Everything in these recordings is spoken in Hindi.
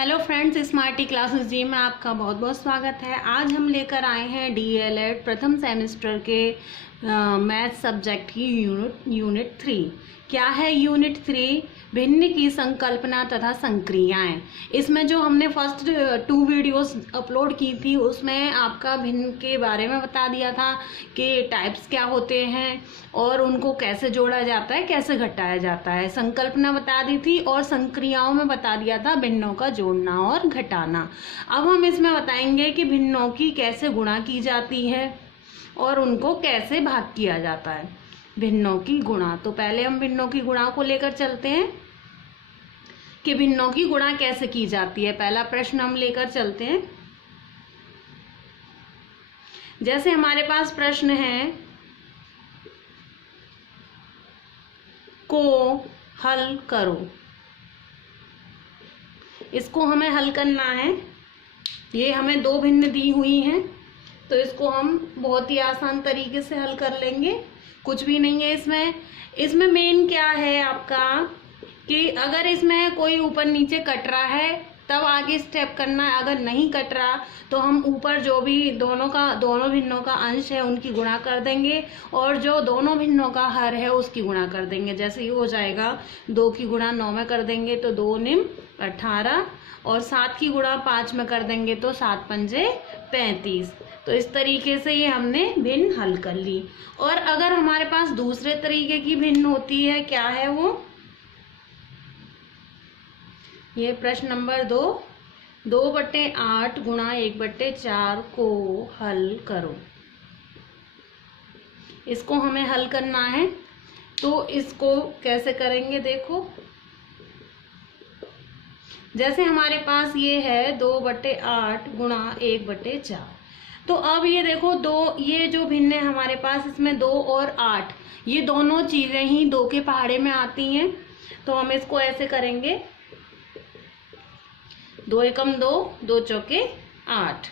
हेलो फ्रेंड्स, स्मार्टी क्लासेस जी में आपका बहुत बहुत स्वागत है। आज हम लेकर आए हैं डीएलएड प्रथम सेमेस्टर के मैथ सब्जेक्ट की यूनिट 3। क्या है यूनिट 3? भिन्न की संकल्पना तथा संक्रियाएं। इसमें जो हमने फर्स्ट 2 वीडियोस अपलोड की थी उसमें आपका भिन्न के बारे में बता दिया था कि टाइप्स क्या होते हैं और उनको कैसे जोड़ा जाता है, कैसे घटाया जाता है। संकल्पना बता दी थी और संक्रियाओं में बता दिया था भिन्नों का जोड़ना और घटाना। अब हम इसमें बताएंगे कि भिन्नों की कैसे गुणा की जाती है और उनको कैसे भाग किया जाता है। भिन्नों की गुणा, तो पहले हम भिन्नों की गुणा को लेकर चलते हैं कि भिन्नों की गुणा कैसे की जाती है। पहला प्रश्न हम लेकर चलते हैं। जैसे हमारे पास प्रश्न है, को हल करो। इसको हमें हल करना है। ये हमें 2 भिन्न दी हुई हैं, तो इसको हम बहुत ही आसान तरीके से हल कर लेंगे। कुछ भी नहीं है इसमें मेन क्या है आपका कि अगर इसमें कोई ऊपर नीचे कट रहा है तब आगे स्टेप करना है। अगर नहीं कट रहा तो हम ऊपर जो भी दोनों भिन्नों का अंश है उनकी गुणा कर देंगे और जो दोनों भिन्नों का हर है उसकी गुणा कर देंगे। जैसे ये हो जाएगा 2 की गुणा 9 में कर देंगे तो 2 निम 18 और 7 की गुणा 5 में कर देंगे तो 7 पंजे 35। तो इस तरीके से ये हमने भिन्न हल कर ली। और अगर हमारे पास दूसरे तरीके की भिन्न होती है, क्या है वो? ये प्रश्न नंबर 2, 2/8 गुणा 1/4 को हल करो। इसको हमें हल करना है, तो इसको कैसे करेंगे देखो। जैसे हमारे पास ये है 2/8 गुणा 1/4, तो अब ये देखो ये जो भिन्न है हमारे पास, इसमें 2 और 8 ये दोनों चीजें ही 2 के पहाड़े में आती हैं। तो हम इसको ऐसे करेंगे, 2 एकम 2, 2 चौके 8।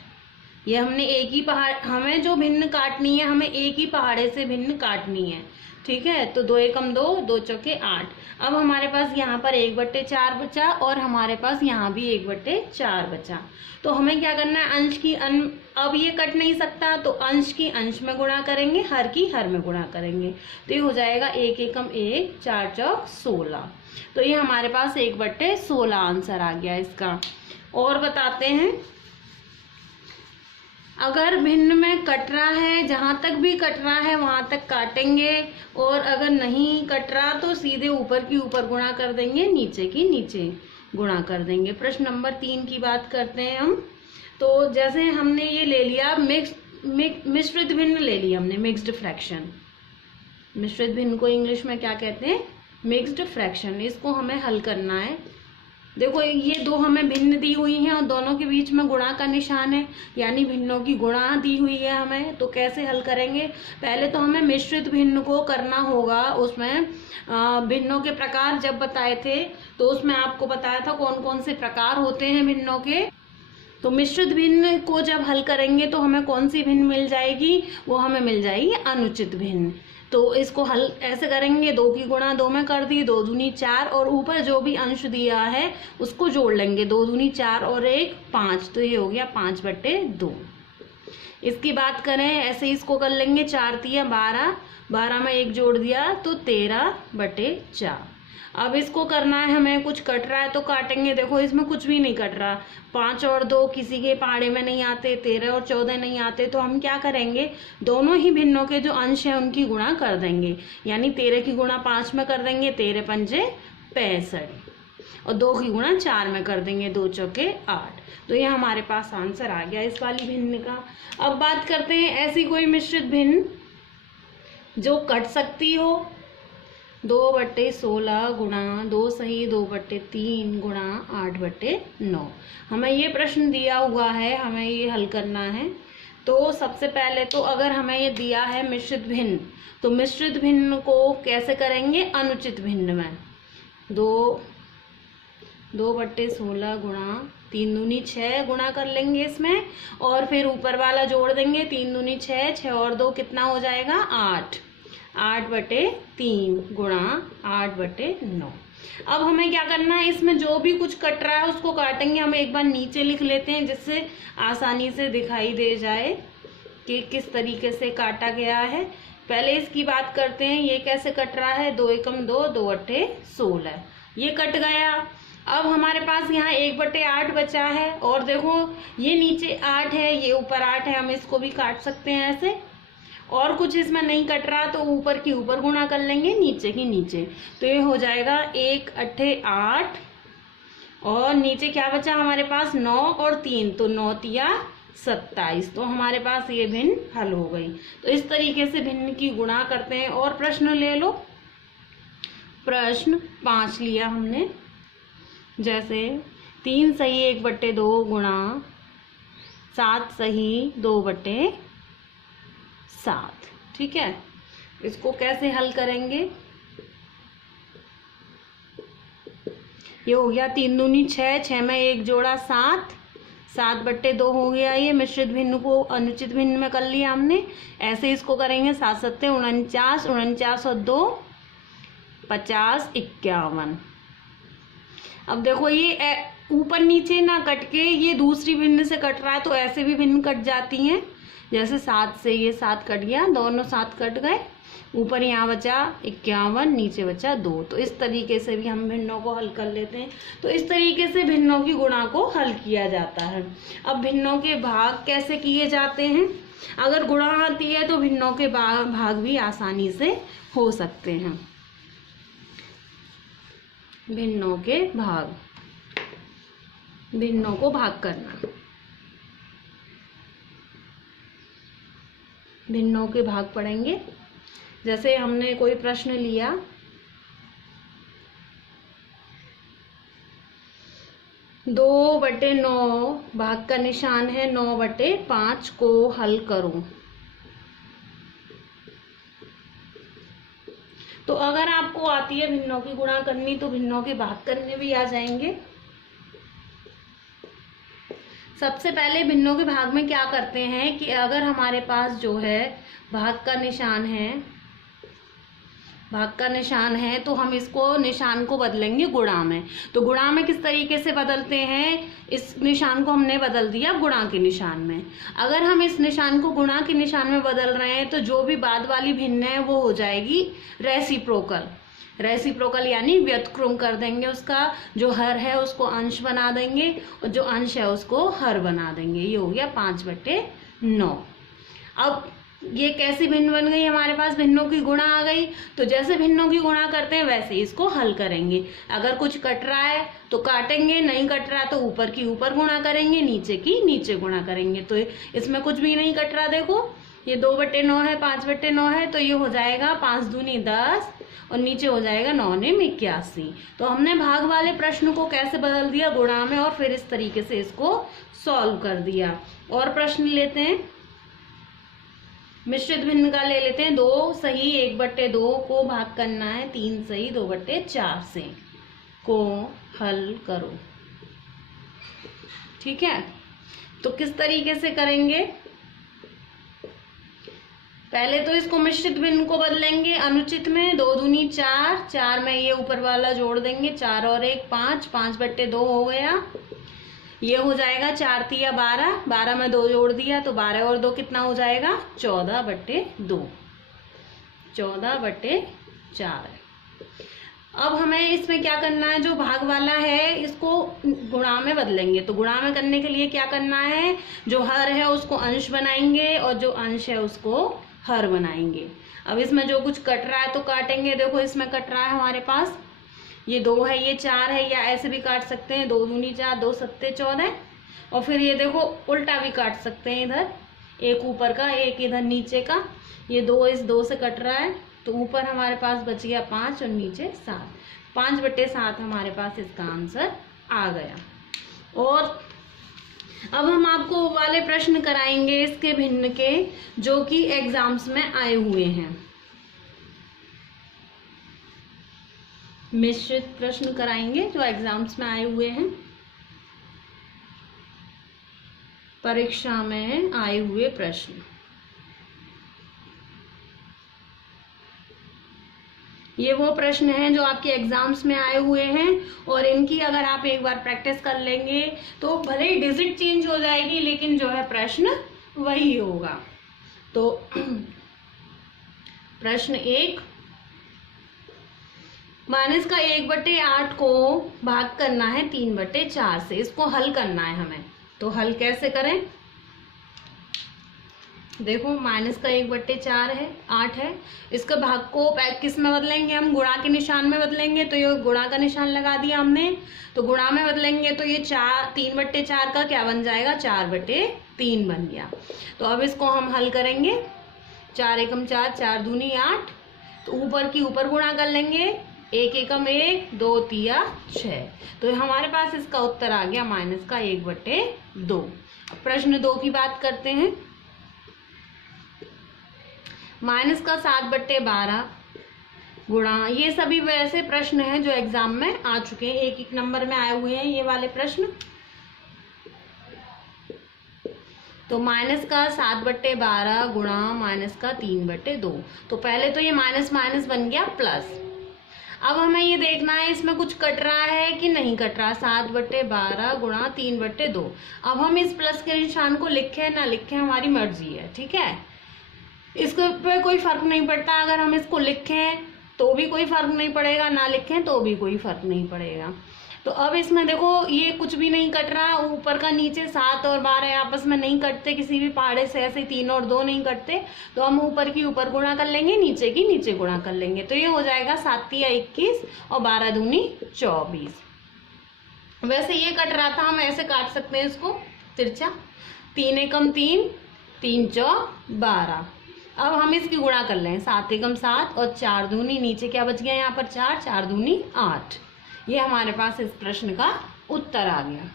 ये हमने एक ही हमें जो भिन्न काटनी है, हमें एक ही पहाड़े से भिन्न काटनी है, ठीक है। तो 2 एकम 2, 2 चौके 8। अब हमारे पास यहाँ पर 1/4 बचा और हमारे पास यहाँ भी 1/4 बचा। तो हमें क्या करना है, अंश की अब ये कट नहीं सकता तो अंश की अंश में गुणा करेंगे, हर की हर में गुणा करेंगे। तो ये हो जाएगा 1 एकम 1, 4 चौक 16। तो ये हमारे पास 1/16 आंसर आ गया इसका। और बताते हैं, अगर भिन्न में कट रहा है, जहां तक भी कट रहा है वहां तक काटेंगे और अगर नहीं कट रहा तो सीधे ऊपर की ऊपर गुणा कर देंगे, नीचे की नीचे गुणा कर देंगे। प्रश्न नंबर 3 की बात करते हैं हम। तो जैसे हमने ये ले लिया मिश्रित भिन्न ले लिया हमने, मिक्स्ड फ्रैक्शन। मिश्रित भिन्न को इंग्लिश में क्या कहते हैं? Mixed fraction. इसको हमें हल करना है। देखो ये 2 हमें भिन्न दी हुई हैं और दोनों के बीच में गुणा का निशान है, यानी भिन्नों की गुणा दी हुई है हमें। तो कैसे हल करेंगे? पहले तो हमें मिश्रित भिन्न को करना होगा। उसमें भिन्नों के प्रकार जब बताए थे तो उसमें आपको बताया था कौन कौन से प्रकार होते हैं भिन्नों के। तो मिश्रित भिन्न को जब हल करेंगे तो हमें कौन सी भिन्न मिल जाएगी? वो हमें मिल जाएगी अनुचित भिन्न। तो इसको हल ऐसे करेंगे, 2 की गुणा 2 में कर दी, 2 दूनी 4 और ऊपर जो भी अंश दिया है उसको जोड़ लेंगे, 2 दूनी 4 और 1 5। तो ये हो गया 5/2। इसकी बात करें ऐसे इसको कर लेंगे, 4 तिया 12, 12 में 1 जोड़ दिया तो 13/4। अब इसको करना है हमें, कुछ कट रहा है तो काटेंगे। देखो इसमें कुछ भी नहीं कट रहा, 5 और 2 किसी के पहाड़े में नहीं आते, 13 और 14 नहीं आते। तो हम क्या करेंगे, दोनों ही भिन्नों के जो अंश है उनकी गुणा कर देंगे, यानी 13 की गुणा 5 में कर देंगे, 13 पंजे 65 और 2 की गुणा 4 में कर देंगे, 2 चौके 8। तो ये हमारे पास आंसर आ गया इस वाली भिन्न का। अब बात करते हैं ऐसी कोई मिश्रित भिन्न जो कट सकती हो। 2/16 गुणा 2 सही 2/3 गुणा 8/9। हमें ये प्रश्न दिया हुआ है, हमें ये हल करना है। तो सबसे पहले तो अगर हमें ये दिया है मिश्रित भिन्न, तो मिश्रित भिन्न को कैसे करेंगे? अनुचित भिन्न में 2/16 गुणा 3 दूनी 6 गुणा कर लेंगे इसमें और फिर ऊपर वाला जोड़ देंगे, 3 दूनी 6, 6 और 2 कितना हो जाएगा? 8, 8/3 गुणा 8/9। अब हमें क्या करना है, इसमें जो भी कुछ कट रहा है उसको काटेंगे। हम एक बार नीचे लिख लेते हैं जिससे आसानी से दिखाई दे जाए कि किस तरीके से काटा गया है। पहले इसकी बात करते हैं, ये कैसे कट रहा है। 2 एकम 2, 2 अट्ठे 16, ये कट गया। अब हमारे पास यहाँ 1/8 बचा है, और देखो ये नीचे 8 है, ये ऊपर 8 है, हम इसको भी काट सकते हैं ऐसे। और कुछ इसमें नहीं कट रहा तो ऊपर की ऊपर गुणा कर लेंगे, नीचे की नीचे, तो ये हो जाएगा 1 अट्ठे 8, और नीचे क्या बचा हमारे पास 9 और 3, तो 9 तिया 27। तो हमारे पास ये भिन्न हल हो गई। तो इस तरीके से भिन्न की गुणा करते हैं। और प्रश्न ले लो। प्रश्न 5 लिया हमने, जैसे 3 सही 1/2 गुणा 7 सही 2/7। ठीक है, इसको कैसे हल करेंगे। ये हो गया 3 दूनी 6, 6 में 1 जोड़ा 7, 7/2 हो गया। ये मिश्रित भिन्न को अनुचित भिन्न में कर लिया हमने। ऐसे इसको करेंगे 7 7 49, 49 और 2 50, 51। अब देखो ये ऊपर नीचे ना कट के ये दूसरी भिन्न से कट रहा है, तो ऐसे भी भिन्न कट जाती हैं। जैसे 7 से ये 7 कट गया, दोनों 7 कट गए, ऊपर यहाँ बचा 51, नीचे बचा 2। तो इस तरीके से भी हम भिन्नों को हल कर लेते हैं। तो इस तरीके से भिन्नों की गुणा को हल किया जाता है। अब भिन्नों के भाग कैसे किए जाते हैं। अगर गुणा आती है तो भिन्नों के भाग भी आसानी से हो सकते हैं। भिन्नों के भाग, भिन्नों को भाग करना। भिन्नों के भाग पढ़ेंगे। जैसे हमने कोई प्रश्न लिया, 2/9 भाग का निशान है 9/5 को हल करो। तो अगर आपको आती है भिन्नों की गुणा करनी तो भिन्नों के भाग करने भी आ जाएंगे। सबसे पहले भिन्नों के भाग में क्या करते हैं कि अगर हमारे पास जो है भाग का निशान है, भाग का निशान है, तो हम इसको निशान को बदलेंगे गुणा में। तो गुणा में किस तरीके से बदलते हैं, इस निशान को हमने बदल दिया गुणा के निशान में। अगर हम इस निशान को गुणा के निशान में बदल रहे हैं तो जो भी बाद वाली भिन्न है वो हो जाएगी रेसिप्रोकल। रेसिप्रोकल यानी व्युत्क्रम कर देंगे, उसका जो हर है उसको अंश बना देंगे और जो अंश है उसको हर बना देंगे। ये हो गया 5/9। अब ये कैसी भिन्न बन गई, हमारे पास भिन्नों की गुणा आ गई। तो जैसे भिन्नों की गुणा करते हैं वैसे इसको हल करेंगे। अगर कुछ कट रहा है तो काटेंगे, नहीं कट रहा तो ऊपर की ऊपर गुणा करेंगे, नीचे की नीचे गुणा करेंगे। तो इसमें कुछ भी नहीं कट रहा, देखो ये 2/9 है, 5/9 है, तो ये हो जाएगा 5 दूनी 10 और नीचे हो जाएगा 9 ने 81। तो हमने भाग वाले प्रश्न को कैसे बदल दिया गुणा में, और फिर इस तरीके से इसको सॉल्व कर दिया। और प्रश्न लेते हैं, मिश्रित भिन्न का ले लेते हैं। 2 सही 1/2 को भाग करना है 3 सही 2/4 से, को हल करो। ठीक है, तो किस तरीके से करेंगे। पहले तो इसको मिश्रित भिन्न को बदलेंगे अनुचित में। 2 दूनी 4, 4 में ये ऊपर वाला जोड़ देंगे, 4 और 1 5, 5/2 हो गया। ये हो जाएगा 4 तिया 12, 12 में 2 जोड़ दिया तो 12 और 2 कितना हो जाएगा 14/2, 14/4। अब हमें इसमें क्या करना है, जो भाग वाला है इसको गुणा में बदलेंगे। तो गुणा में करने के लिए क्या करना है, जो हर है उसको अंश बनाएंगे और जो अंश है उसको हर बनाएंगे। अब इसमें जो कुछ कट रहा है तो काटेंगे। देखो इसमें कट रहा है हमारे पास, ये 2 है, ये 4 है, या ऐसे भी काट सकते हैं 2 दूनी 4, 2 सत्ते 14। और फिर ये देखो उल्टा भी काट सकते हैं, इधर एक ऊपर का एक इधर नीचे का। ये 2 इस 2 से कट रहा है तो ऊपर हमारे पास बच गया 5 और नीचे 7, 5/7 हमारे पास इसका आंसर आ गया। और अब हम आपको वाले प्रश्न कराएंगे इसके भिन्न के, जो कि एग्जाम्स में आए हुए हैं। मिश्रित प्रश्न कराएंगे जो एग्जाम्स में आए हुए हैं, परीक्षा में आए हुए प्रश्न। ये वो प्रश्न हैं जो आपके एग्जाम्स में आए हुए हैं, और इनकी अगर आप एक बार प्रैक्टिस कर लेंगे तो भले ही डिजिट चेंज हो जाएगी लेकिन जो है प्रश्न वही होगा। तो प्रश्न 1, माइनस का 1/8 को भाग करना है 3/4 से, इसको हल करना है हमें। तो हल कैसे करें? देखो माइनस का 1/4 है, 8 है, इसका भाग को किस में बदलेंगे हम? गुणा के निशान में बदलेंगे। तो ये गुणा का निशान लगा दिया हमने, तो गुणा में बदलेंगे तो ये 3/4 का क्या बन जाएगा? 4/3 बन गया। तो अब इसको हम हल करेंगे। 4 एकम 4, 4 दूनी 8, तो ऊपर की ऊपर गुणा कर लेंगे, 1 एकम 1, 2 तिया 6। तो हमारे पास इसका उत्तर आ गया माइनस का 1/2। प्रश्न 2 की बात करते हैं। माइनस का 7/12 गुणा, ये सभी वैसे प्रश्न हैं जो एग्जाम में आ चुके हैं, एक एक नंबर में आए हुए हैं ये वाले प्रश्न। तो माइनस का 7/12 गुणा माइनस का 3/2। तो पहले तो ये माइनस माइनस बन गया प्लस। अब हमें ये देखना है इसमें कुछ कट रहा है कि नहीं कट रहा। 7/12 गुणा 3/2। अब हम इस प्लस के निशान को लिखें ना लिखें हमारी मर्जी है, ठीक है, इसके पे कोई फर्क नहीं पड़ता। अगर हम इसको लिखें तो भी कोई फर्क नहीं पड़ेगा, ना लिखें तो भी कोई फर्क नहीं पड़ेगा। तो अब इसमें देखो ये कुछ भी नहीं कट रहा, ऊपर का नीचे 7 और 12 आपस में नहीं कटते किसी भी पहाड़े से, ऐसे 3 और 2 नहीं कटते। तो हम ऊपर की ऊपर गुणा कर लेंगे, नीचे की नीचे गुणा कर लेंगे। तो ये हो जाएगा 7 तिया 21 और 12 दूनी 24। वैसे ये कट रहा था, हम ऐसे काट सकते हैं इसको तिरछा। 3 एकम 3, 3 चौक 12। अब हम इसकी गुणा कर लें, 7 एकम 7 और 4 दूनी, नीचे क्या बच गया यहाँ पर 4, 4 दूनी 8। ये हमारे पास इस प्रश्न का उत्तर आ गया।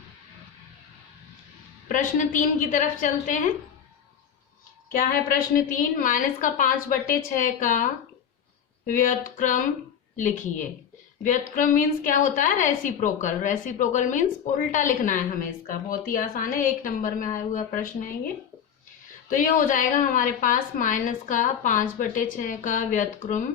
प्रश्न 3 की तरफ चलते हैं। क्या है प्रश्न 3? माइनस का 5/6 का व्युत्क्रम लिखिए। व्युत्क्रम मीन्स क्या होता है? रेसिप्रोकल। रेसिप्रोकल मीन्स उल्टा लिखना है हमें इसका, बहुत ही आसान है, 1 नंबर में आया हुआ प्रश्न है ये। तो ये हो जाएगा हमारे पास माइनस का 5/6 का व्युत्क्रम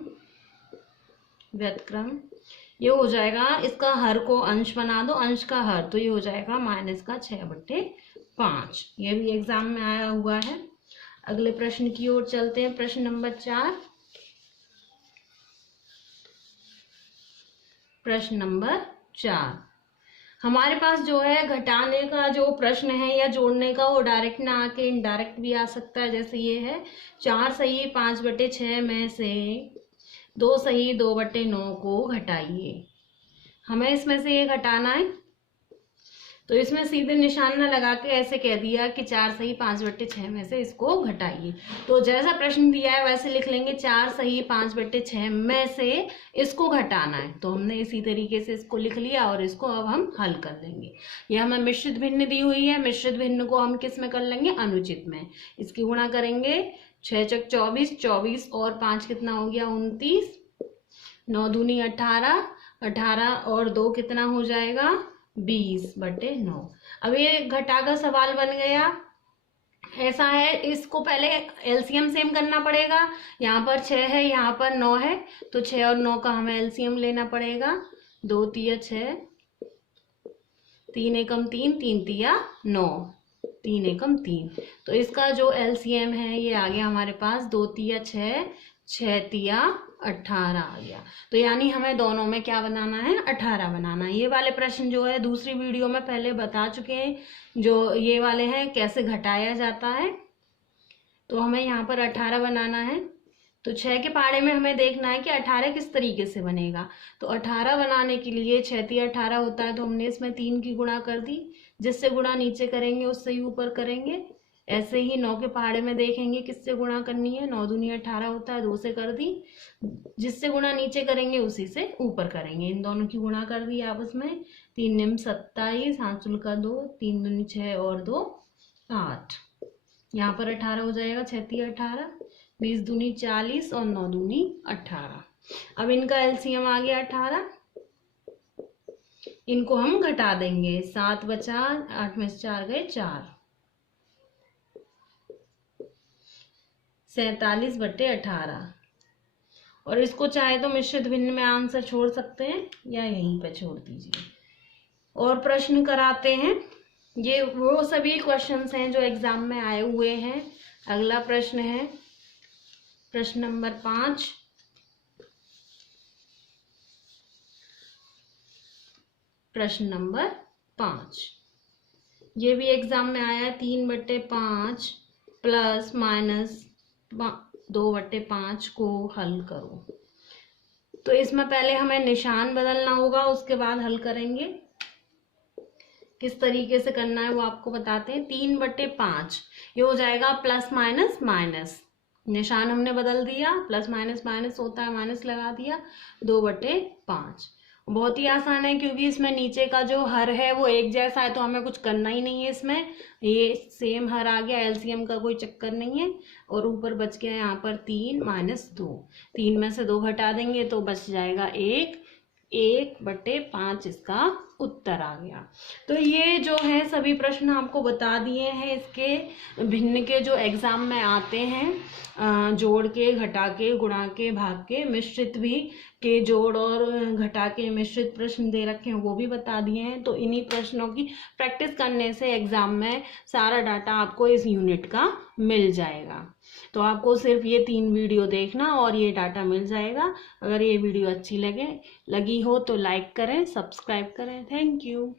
ये हो जाएगा, इसका हर को अंश बना दो, अंश का हर, तो ये हो जाएगा माइनस का 6/5। ये भी एग्जाम में आया हुआ है। अगले प्रश्न की ओर चलते हैं। प्रश्न नंबर 4। प्रश्न नंबर 4 हमारे पास जो है घटाने का जो प्रश्न है या जोड़ने का, वो डायरेक्ट ना आके इनडायरेक्ट भी आ सकता है। जैसे ये है 4 सही 5/6 में से 2 सही 2/9 को घटाइए। हमें इसमें से ये घटाना है, तो इसमें सीधे निशान न लगा के ऐसे कह दिया कि 4 सही 5/6 में से इसको घटाइए। तो जैसा प्रश्न दिया है वैसे लिख लेंगे, 4 सही 5/6 में से इसको घटाना है। तो हमने इसी तरीके से इसको लिख लिया और इसको अब हम हल कर लेंगे। ये हमें मिश्रित भिन्न दी हुई है, मिश्रित भिन्न को हम किस में कर लेंगे? अनुचित में। इसकी गुणा करेंगे, 6 चौक 24, 24 और 5 कितना हो गया? 29, 9 दूनी 18, 18 और 2 कितना हो जाएगा? 20/9। अब ये घटा का सवाल बन गया। ऐसा है, इसको पहले एलसीएम सेम करना पड़ेगा। यहाँ पर 6 है, यहाँ पर 9 है, तो 6 और 9 का हमें एलसीएम लेना पड़ेगा। 2 तिया 6, 3 एकम 3, 3 तिया 9, 3 एकम 3। तो इसका जो एलसीएम है ये आ गया हमारे पास 2 तिया 6, 6 तिया 18 आ गया। तो यानी हमें दोनों में क्या बनाना है? 18 बनाना है। ये वाले प्रश्न जो है दूसरी वीडियो में पहले बता चुके हैं, जो ये वाले हैं कैसे घटाया जाता है। तो हमें यहाँ पर 18 बनाना है। तो 6 के पहाड़े में हमें देखना है कि 18 किस तरीके से बनेगा। तो 18 बनाने के लिए 6 तिया 18 होता है, तो हमने इसमें 3 की गुणा कर दी। जिससे गुणा नीचे करेंगे उससे ही ऊपर करेंगे। ऐसे ही 9 के पहाड़े में देखेंगे किससे गुणा करनी है। 9 दूनी 18 होता है, 2 से कर दी। जिससे गुणा नीचे करेंगे उसी से ऊपर करेंगे। इन दोनों की गुणा कर दी आपस में। 3 निम 27, 5 का 2, 3 दूनी 6 और 2 8। यहाँ पर 18 हो जाएगा, 6 तिया 18, 20 दूनी 40 और 9 दूनी 18। अब इनका एलसीएम आ गया 18। इनको हम घटा देंगे, 7 बचा, 8 में से 4 गए 4, 47/18। और इसको चाहे तो मिश्रित भिन्न में आंसर छोड़ सकते हैं या यहीं पे छोड़ दीजिए। और प्रश्न कराते हैं, ये वो सभी क्वेश्चंस हैं जो एग्जाम में आए हुए हैं। अगला प्रश्न है प्रश्न नंबर 5। प्रश्न नंबर 5 ये भी एग्जाम में आया है। 3/5 प्लस माइनस 2/5 को हल करो। तो इसमें पहले हमें निशान बदलना होगा, उसके बाद हल करेंगे। किस तरीके से करना है वो आपको बताते हैं। 3/5 ये हो जाएगा प्लस माइनस माइनस, निशान हमने बदल दिया, प्लस माइनस माइनस होता है, माइनस लगा दिया, 2/5। बहुत ही आसान है क्योंकि इसमें नीचे का जो हर है वो एक जैसा है, तो हमें कुछ करना ही नहीं है इसमें, ये सेम हर आ गया, एलसीएम का कोई चक्कर नहीं है। और ऊपर बच गया यहाँ पर 3 - 2, 3 में से 2 घटा देंगे तो बच जाएगा 1/5 इसका उत्तर आ गया। तो ये जो है सभी प्रश्न आपको बता दिए हैं इसके भिन्न के जो एग्जाम में आते हैं, जोड़ के, घटा के, गुणा के, भाग के, मिश्रित भी के जोड़ और घटा के मिश्रित प्रश्न दे रखे हैं वो भी बता दिए हैं। तो इन्हीं प्रश्नों की प्रैक्टिस करने से एग्जाम में सारा डाटा आपको इस यूनिट का मिल जाएगा। तो आपको सिर्फ ये 3 वीडियो देखना और ये डाटा मिल जाएगा। अगर ये वीडियो अच्छी लगी हो तो लाइक करें, सब्सक्राइब करें। Thank you.